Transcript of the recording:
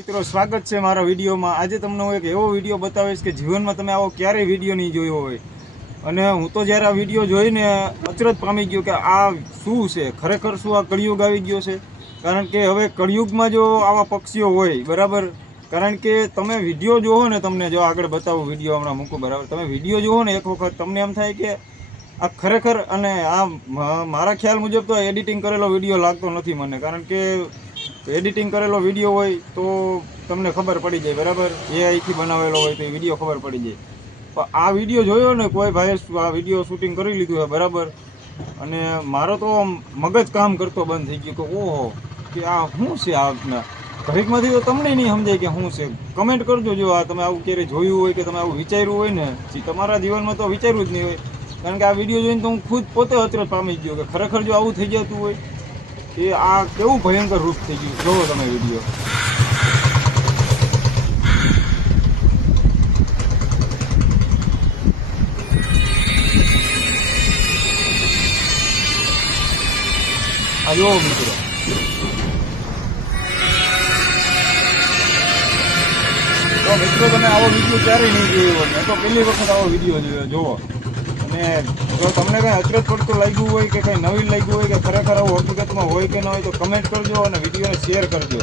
મિત્રો સ્વાગત છે મારા વિડીયોમાં। આજે તમને હું એક એવો વિડીયો બતાવીશ કે જીવનમાં તમે આવો ક્યારેય વિડીયો નહીં જોયો હોય। અને હું તો જ્યારે આ વિડીયો જોઈને અચરજ પામી ગયો કે આ શું છે, ખરેખર શું આ કળિયુગ આવી ગયો છે। કારણ કે હવે કળિયુગમાં જો આવા પક્ષીઓ હોય બરાબર, કારણ કે તમે વિડીયો જોવો ને, તમને જો આગળ બતાવું વિડીયો હમણાં મૂકું બરાબર, તમે વિડીયો જોવો ને એક વખત તમને એમ થાય કે આ ખરેખર, અને આ મારા ખ્યાલ મુજબ તો એડિટિંગ કરેલો વિડીયો લાગતો નથી મને, કારણ કે એડિટિંગ કરેલો વિડીયો હોય તો તમને ખબર પડી જાય બરાબર, એઆઈથી બનાવેલો હોય તો એ વિડીયો ખબર પડી જાય। પણ આ વિડીયો જોયો ને, કોઈ ભાઈએ આ વિડીયો શૂટિંગ કરી લીધું છે બરાબર, અને મારો તો મગજ કામ કરતો બંધ થઈ ગયું કે ઓહો કે આ શું છે। આ ઘડીકમાંથી તો તમને નહીં સમજાય કે શું છે। કમેન્ટ કરજો જો આ તમે આવું ક્યારે જોયું હોય કે તમે આવું વિચાર્યું હોય ને, તમારા જીવનમાં તો વિચાર્યું જ નહીં હોય। કારણ કે આ વિડીયો જોઈને તો હું ખુદ પોતે અચરજ પામી ગયો કે ખરેખર જો આવું થઈ જતું હોય એ આ કેવું ભયંકર રૂપ થઈ ગયું। જોવો તમે વિડીયો। આ જોવો મિત્રો, તો મિત્રો તમે આવો વિડીયો ક્યારેય નહીં જોયો હોય, મેં તો પહેલી વખત આવો વિડીયો જોયો। જોવો, અને જો તમને કંઈ અચરજ પડતું લાગ્યું હોય કે કંઈ નવીન લાગ્યું હોય કે ખરેખર આવું હકીકતમાં હોય કે ન હોય તો કમેન્ટ કરજો અને વિડીયોને શેર કરજો।